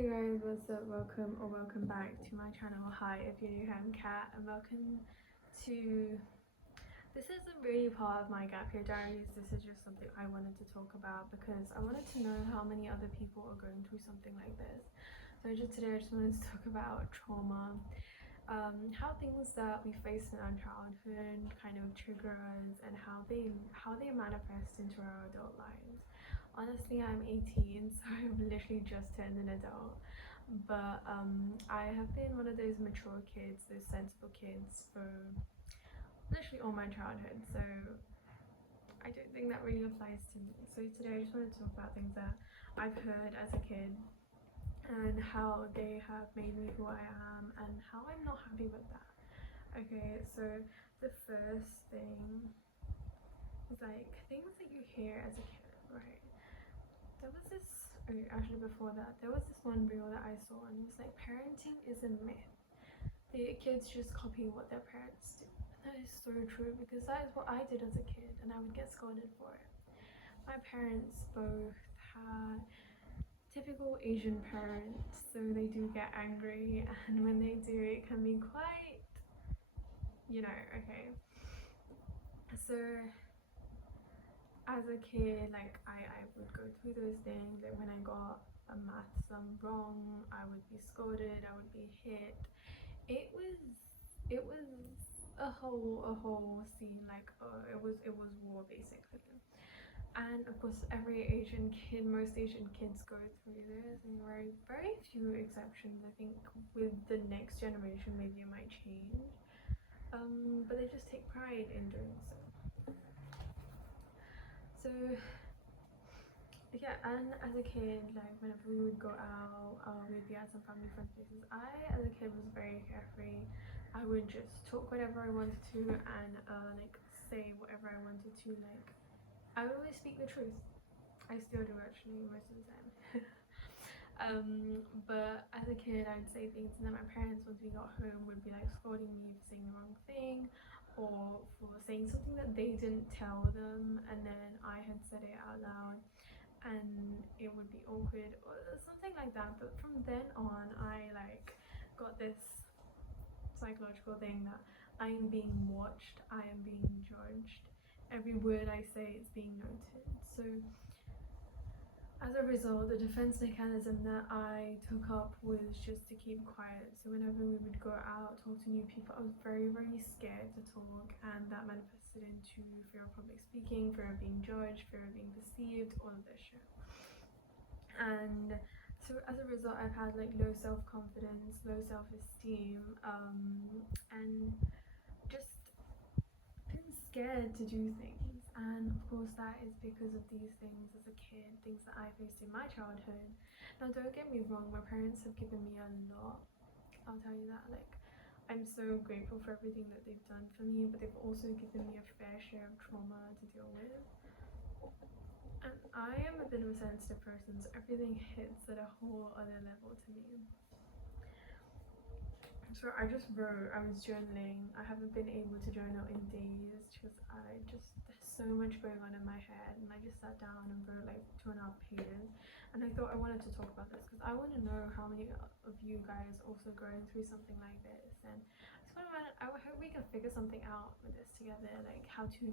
Hey guys, what's up? Welcome back to my channel. Hi, if you're new here, I'm Kat, and welcome to... This isn't really part of my gap year diaries. This is just something I wanted to talk about because I wanted to know how many other people are going through something like this. So today I just wanted to talk about trauma, how things that we face in our childhood kind of trigger us, and how they manifest into our adult lives. Honestly, I'm 18, so I've literally just turned an adult. But I have been one of those mature kids, those sensible kids for literally all my childhood. So I don't think that really applies to me. So today I just wanted to talk about things that I've heard as a kid and how they have made me who I am and how I'm not happy with that. Okay, so the first thing is like things that you hear as a kid, right? There was this, okay, actually before that, there was this one reel that I saw and it was like, parenting is a myth. The kids just copy what their parents do. And that is so true because that is what I did as a kid and I would get scolded for it. My parents both had typical Asian parents, so they do get angry, and when they do, it can be quite, okay. So as a kid, like I would go through those things. Like when I got a math sum wrong, I would be scolded, I would be hit. It was a whole scene. Like it was war basically. And of course every Asian kid, most Asian kids go through this, and very very few exceptions. I think with the next generation maybe it might change, but they just take pride in doing so. So yeah, and as a kid, like whenever we would go out, we'd be at some family friend places. I, as a kid, was very carefree. I would just talk whatever I wanted to, and like say whatever I wanted to. Like I would always speak the truth. I still do actually most of the time. But as a kid, I'd say things, and then my parents, once we got home, would be like scolding me for saying the wrong thing, or for saying something that they didn't tell them, and then I had said it out loud and it would be awkward or something like that. But from then on, I like got this psychological thing that I am being watched, I am being judged, every word I say is being noted. So as a result, the defense mechanism that I took up was just to keep quiet. So whenever we would go out, talk to new people, I was very very scared to talk, and that manifested into fear of public speaking, fear of being judged, fear of being perceived, all of this shit. And so as a result, I've had like low self-confidence, low self-esteem, and just been scared to do things. And of course that is because of these things as a kid, things that I faced in my childhood. Now don't get me wrong, my parents have given me a lot, I'll tell you that. Like I'm so grateful for everything that they've done for me, but they've also given me a fair share of trauma to deal with. And I am a bit of a sensitive person, so everything hits at a whole other level to me. So I just wrote, I was journaling. I haven't been able to journal in days because there's so much going on in my head, and I just sat down and wrote like 2.5 pages. And I thought I wanted to talk about this because I want to know how many of you guys also going through something like this. And I hope we can figure something out with this together, like how to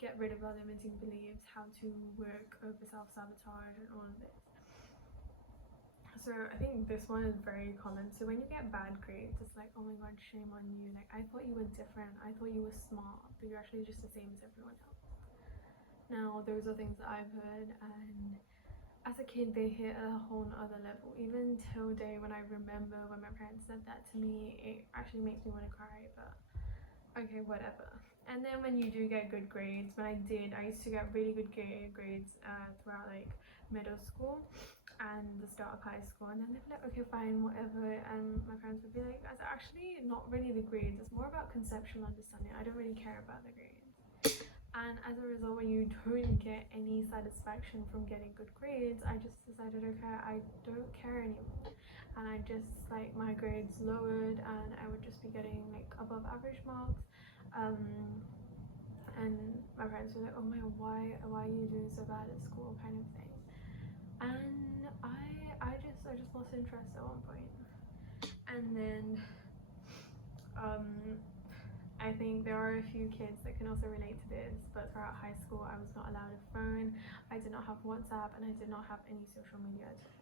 get rid of our limiting beliefs, how to work over self-sabotage and all of this. So I think this one is very common. So when you get bad grades, it's like, oh my god, shame on you. Like I thought you were different, I thought you were smart, but you're actually just the same as everyone else. Now those are things that I've heard, and as a kid they hit a whole other level. Even till day when I remember when my parents said that to me, it actually makes me want to cry, but okay, whatever. And then when you do get good grades, when I used to get really good grades throughout like middle school and the start of high school, and then they'd be like, okay fine, whatever, and my parents would be like, it's actually not really the grades, it's more about conceptual understanding, I don't really care about the grades. And as a result, when you don't get any satisfaction from getting good grades, I just decided, okay, I don't care anymore, and I just like my grades lowered, and I would just be getting like above average marks. And my parents were like, oh my god, why are you doing so bad at school, kind of thing. And I just lost interest at one point. And then I think there are a few kids that can also relate to this, but throughout high school I was not allowed a phone, I did not have WhatsApp, and I did not have any social media at all.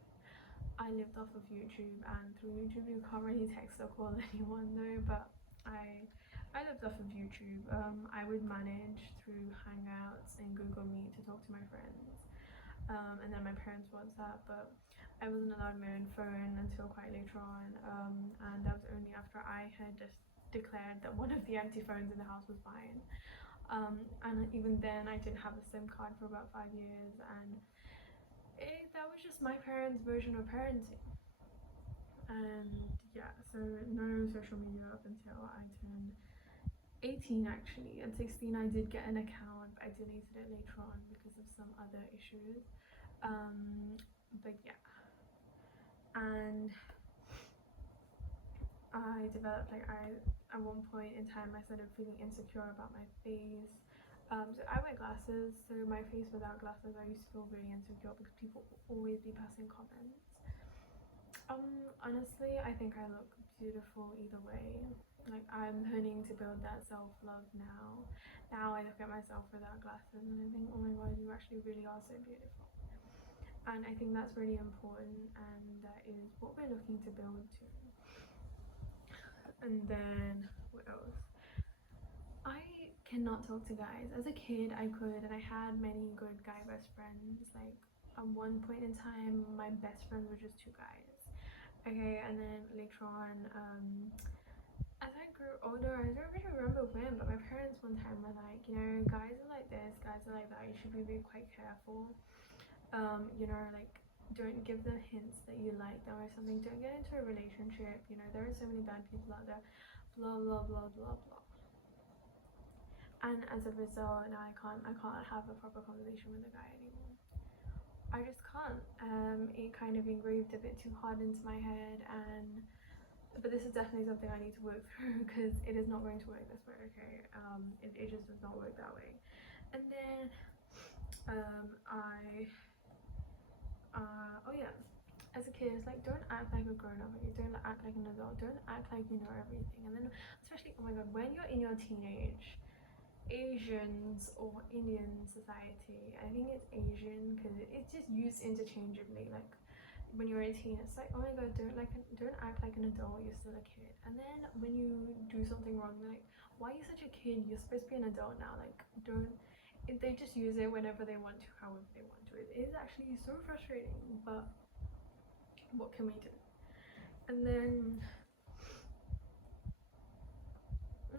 I lived off of YouTube, and through YouTube you can't really text or call anyone though, but I lived off of YouTube. I would manage through Hangouts and Google Meet to talk to my friends, and then my parents' WhatsApp, but I wasn't allowed my own phone until quite later on, and that was only after I had just declared that one of the empty phones in the house was mine. And even then I didn't have a SIM card for about 5 years, and that was just my parents' version of parenting. And yeah, so no social media up until I turned 18 actually. At 16 I did get an account, but I deleted it later on because of some other issues. But yeah, and I developed at one point in time I started feeling insecure about my face. So I wear glasses, so my face without glasses I used to feel really insecure because people will always be passing comments. Honestly, I think I look beautiful either way. Like, I'm learning to build that self-love now. Now I look at myself without glasses and I think, oh my god, you actually really are so beautiful. And I think that's really important, and that is what we're looking to build to. And then what else? I cannot talk to guys. As a kid I could, and I had many good guy best friends. Like, at one point in time my best friends were just two guys. Okay, and then later on, as I grew older, I don't really remember when, but my parents one time were like, you know, guys are like this, guys are like that, you should be really quite careful. You know, like, don't give them hints that you like them or something, don't get into a relationship, you know, there are so many bad people out there, blah blah blah blah blah. And as a result, now I can't have a proper conversation with a guy anymore. I just can't. It kind of engraved a bit too hard into my head, and but this is definitely something I need to work through because it is not going to work this way. Okay, it just does not work that way. And then oh yeah, as a kid it's like, don't act like a grown-up, okay? Don't act like an adult, don't act like you know everything. And then especially, oh my god, when you're in your teenage, Asians or Indian society, I think it's Asian because it's just used interchangeably. Like, when you're 18 it's like, oh my god, don't act like an adult, you're still a kid. And then when you do something wrong, like, why are you such a kid, you're supposed to be an adult now. Like, don't, they just use it whenever they want to, however they want to. It is actually so frustrating, but what can we do? And then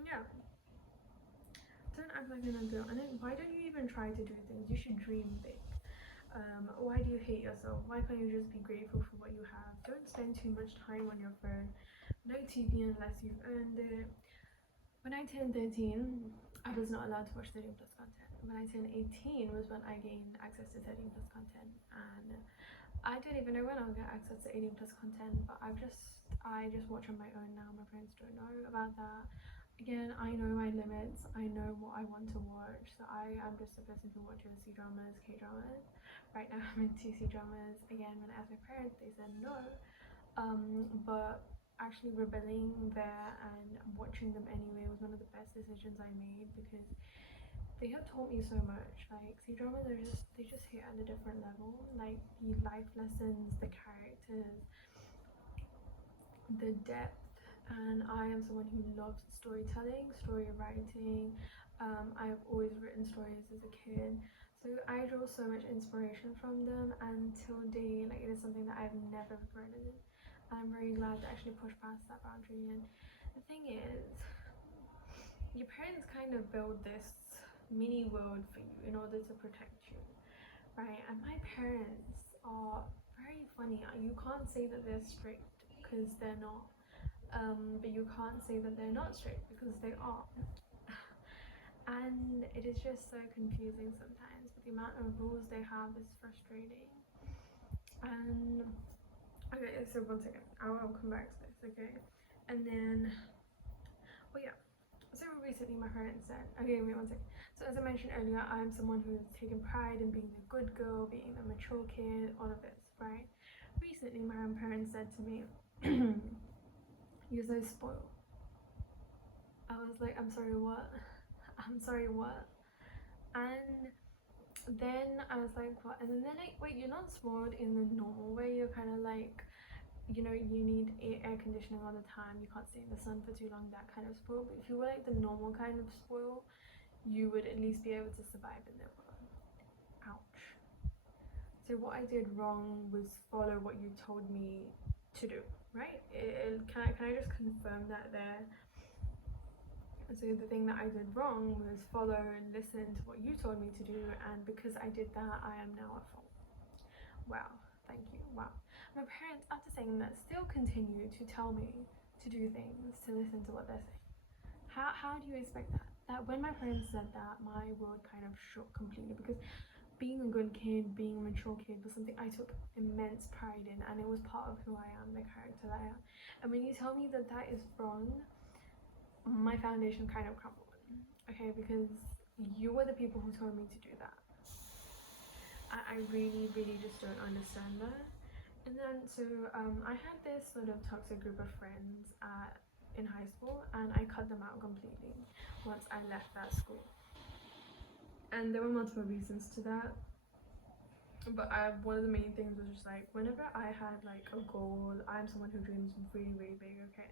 yeah, don't act like an adult. And then why don't you even try to do things? You should dream big. Why do you hate yourself? Why can't you just be grateful for what you have? Don't spend too much time on your phone. No TV unless you've earned it. When I turned 13, I was not allowed to watch 13 plus content. When I turned 18 was when I gained access to 13 plus content, and I don't even know when I'll get access to 18 plus content, but I just watch on my own now. My parents don't know about that. Again, I know my limits, I know what I want to watch, so I am just a person who watches C-dramas, K-dramas. Right now I'm into C-dramas. Again, when I asked my parents, they said no, but actually rebelling there and watching them anyway was one of the best decisions I made because they have taught me so much. Like, C-dramas are they just hit at a different level. Like, the life lessons, the characters, the depth. And I am someone who loves storytelling, story writing. I've always written stories as a kid, so I draw so much inspiration from them, and till date, like, it is something that I've never regretted. I'm very glad to actually push past that boundary. And the thing is, your parents kind of build this mini world for you in order to protect you, right? And my parents are very funny. You can't say that they're strict because they're not, but you can't say that they're not strict because they are. And it is just so confusing sometimes, but the amount of rules they have is frustrating. And okay, so one second, I'll come back to this, okay? And then, oh yeah, so recently my parents said, okay, wait one second. So as I mentioned earlier, I'm someone who's taken pride in being the good girl, being the mature kid, all of this, right? Recently my own parents said to me, you're so spoiled. I was like, I'm sorry, what? I'm sorry, what? And then I was like, what? And then they're like, wait, you're not spoiled in the normal way. You're kind of like, you know, you need air conditioning all the time, you can't stay in the sun for too long, that kind of spoil. But if you were like the normal kind of spoil, you would at least be able to survive in the world. Ouch. So what I did wrong was follow what you told me to do, right? Can I just confirm that there? So the thing that I did wrong was follow and listen to what you told me to do, and because I did that, I am now at fault. Wow, thank you. Wow. My parents, after saying that, still continue to tell me to do things, to listen to what they're saying. How do you expect that? That when my parents said that, my world kind of shook completely, because being a good kid, being a mature kid was something I took immense pride in, and it was part of who I am, the character that I am. And when you tell me that that is wrong, my foundation kind of crumbled. Okay, because you were the people who told me to do that. I really, really just don't understand that. And then, so I had this sort of toxic group of friends in high school, and I cut them out completely once I left that school. And there were multiple reasons to that. But one of the main things was just like, whenever I had like a goal, I'm someone who dreams really, really big, okay?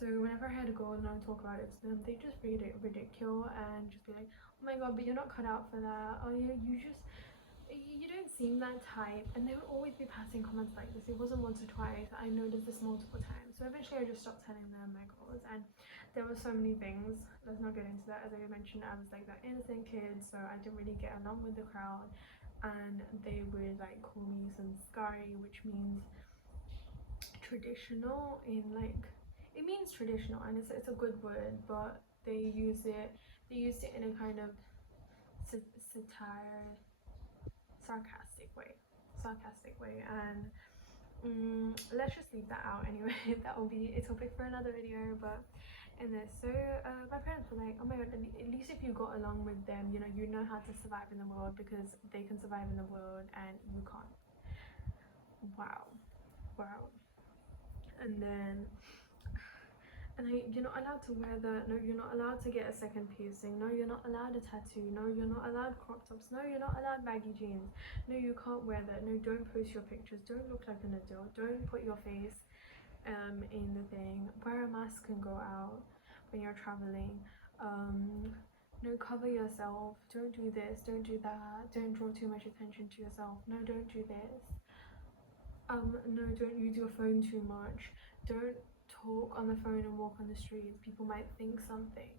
So whenever I had a goal and I would talk about it to them, they just ridicule and just be like, oh my god, but you're not cut out for that. Oh, you don't seem that type. And they would always be passing comments like this. It wasn't once or twice. I noticed this multiple times. So eventually I just stopped telling them my goals. And there were so many things. Let's not get into that. As I mentioned, I was like that innocent kid, so I didn't really get along with the crowd. And they would like call me some scary, which means traditional in like, it means traditional, and it's a good word, but they used it in a kind of satire, sarcastic way. And let's just leave that out anyway. That will be a topic for another video. But in this, so my parents were like, oh my god, at least if you got along with them, you know how to survive in the world, because they can survive in the world and you can't. Wow. And then, you're not allowed to wear that. No, you're not allowed to get a second piercing. No, you're not allowed a tattoo. No, you're not allowed crop tops. No, you're not allowed baggy jeans. No, you can't wear that. No, don't post your pictures. Don't look like an adult. Don't put your face in the thing. Wear a mask and go out when you're traveling. No, cover yourself. Don't do this. Don't do that. Don't draw too much attention to yourself. No, don't do this. No, don't use your phone too much. Don't talk on the phone and walk on the streets. People might think something.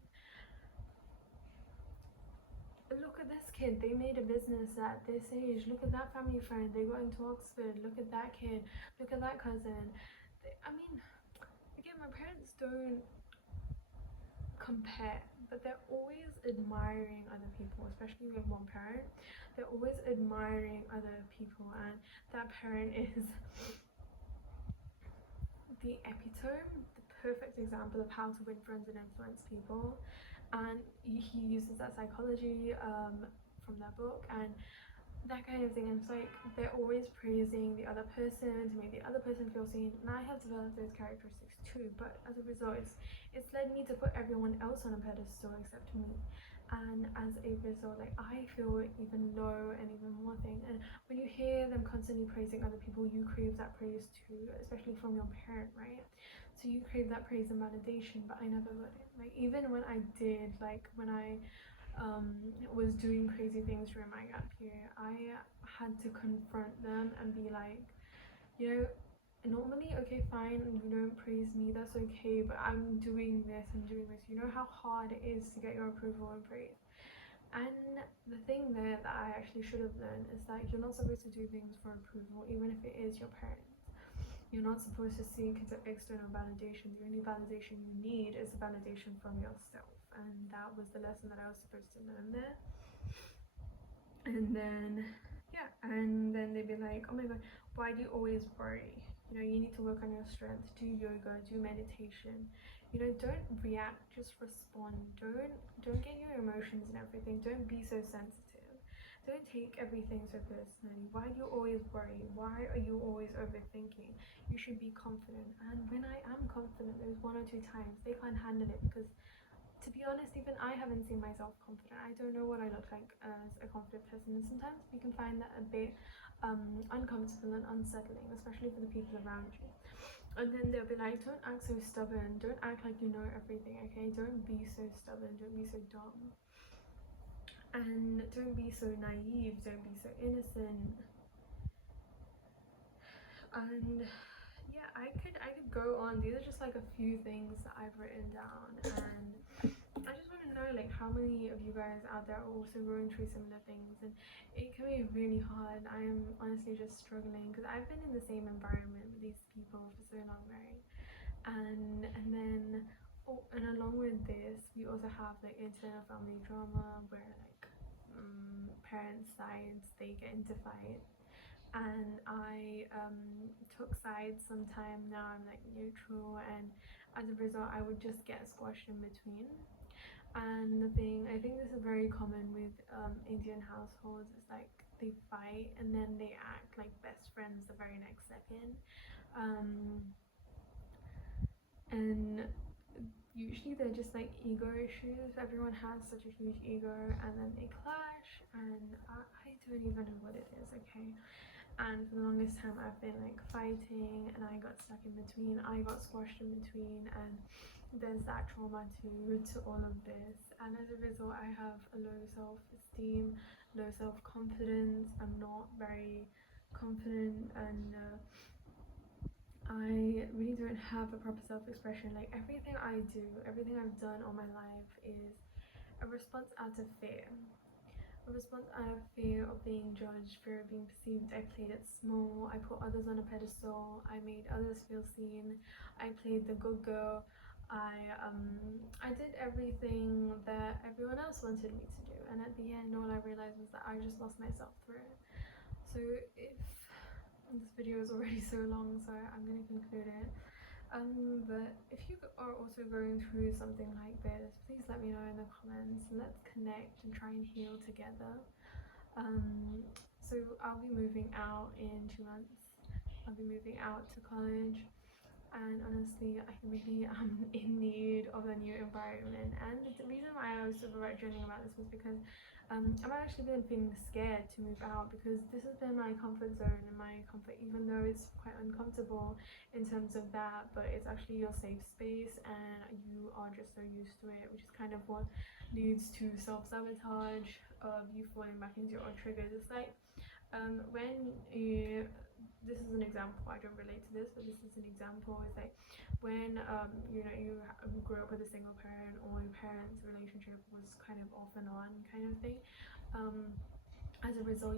Look at this kid, they made a business at this age. Look at that family friend, they got into Oxford. Look at that kid, look at that cousin. I mean, again, my parents don't compare, but they're always admiring other people, especially with one parent. They're always admiring other people, and that parent is the epitome, the perfect example of how to win friends and influence people. And he uses that psychology from that book and that kind of thing. And it's like they're always praising the other person to make the other person feel seen, and I have developed those characteristics too, but as a result it's led me to put everyone else on a pedestal except me. And as a result, like, I feel even low and even more thing. And when you hear them constantly praising other people, you crave that praise too, especially from your parent, right? So you crave that praise and validation, but I never got it. Like, even when I did, like when I was doing crazy things during my gap year, I had to confront them and be like, normally, okay, fine, you don't praise me, that's okay, but I'm doing this. You know how hard it is to get your approval and praise. And the thing there that I actually should have learned is that you're not supposed to do things for approval, even if it is your parents. You're not supposed to seek external validation. The only validation you need is the validation from yourself. And that was the lesson that I was supposed to learn there. And then, yeah, and then they'd be like, oh my god, why do you always worry? You need to work on your strength, do yoga, do meditation. Don't react, just respond. Don't get your emotions and everything. Don't be so sensitive. don't take everything so personally. Why do you always worry? Why are you always overthinking? You should be confident. And when I am confident, there's one or two times they can't handle it, because to be honest, even I haven't seen myself confident. I don't know what I look like as a confident person, and sometimes we can find that a bit uncomfortable and unsettling, especially for the people around you. And then they'll be like, don't act so stubborn, don't act like you know everything, okay? Don't be so stubborn, don't be so dumb, and don't be so naive, don't be so innocent. And yeah, I could go on. These are just like a few things that I've written down, and I just want to know, like, how many of you guys out there are also going through similar things. And it can be really hard. I am honestly just struggling, because I've been in the same environment with these people for so long, right? And then and along with this, we also have like internal family drama, where like parents' sides, they get into fight, and I took sides sometime. Now I'm like neutral, and as a result I would just get squashed in between. And the thing, I think this is very common with Indian households, is like they fight and then they act like best friends the very next second. And usually they're just like ego issues. Everyone has such a huge ego, and then they clash, and I don't even know what it is, okay? And for the longest time I've been like fighting, and I got stuck in between, I got squashed in between, and there's that trauma to all of this. And as a result, I have a low self-esteem, low self-confidence. I'm not very confident, and I really don't have a proper self-expression. Like, everything I do, everything I've done all my life is a response out of fear. A response out of fear of being judged, fear of being perceived. I played it small, I put others on a pedestal, I made others feel seen, I played the good girl. I did everything that everyone else wanted me to do, and at the end all I realized was that I just lost myself through it. So if this video is already so long, so I'm gonna conclude it. But if you are also going through something like this, please let me know in the comments. Let's connect and try and heal together. So I'll be moving out in 2 months. I'll be moving out to college, and honestly I really am in need of a new environment. And the reason why I was sort of journaling about this was because I've actually been feeling scared to move out, because this has been my comfort zone and my comfort, even though it's quite uncomfortable in terms of that, but it's actually your safe space, and you are just so used to it, which is kind of what leads to self-sabotage, of you falling back into your old triggers. It's like when you, this is an example, I don't relate to this, but this is an example. It's like when you know, you grew up with a single parent, or your parents' relationship was kind of off and on kind of thing. As a result,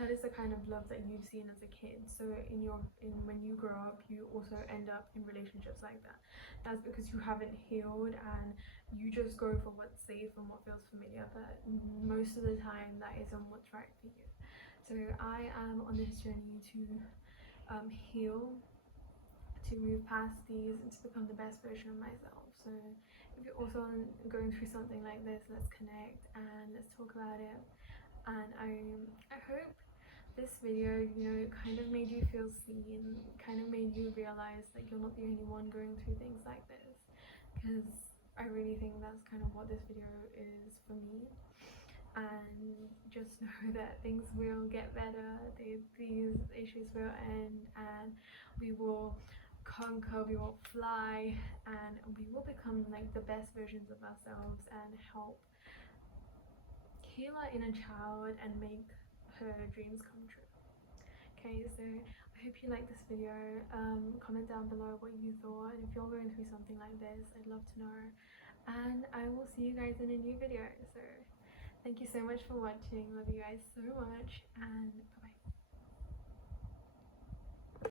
that is the kind of love that you've seen as a kid. So when you grow up, you also end up in relationships like that. That's because you haven't healed, and you just go for what's safe and what feels familiar, but most of the time that isn't what's right for you. So I am on this journey to heal, to move past these, and to become the best version of myself. So if you're also going through something like this, let's connect and let's talk about it. And I hope this video, you know, kind of made you feel seen, kind of made you realize that you're not the only one going through things like this, because I really think that's kind of what this video is for me. And just know that things will get better, these issues will end, and we will conquer, we will fly, and we will become like the best versions of ourselves, and help heal our inner child and make her dreams come true. Okay, so I hope you liked this video. Comment down below what you thought, and if you're going through something like this, I'd love to know. And I will see you guys in a new video. So thank you so much for watching. Love you guys so much, and bye.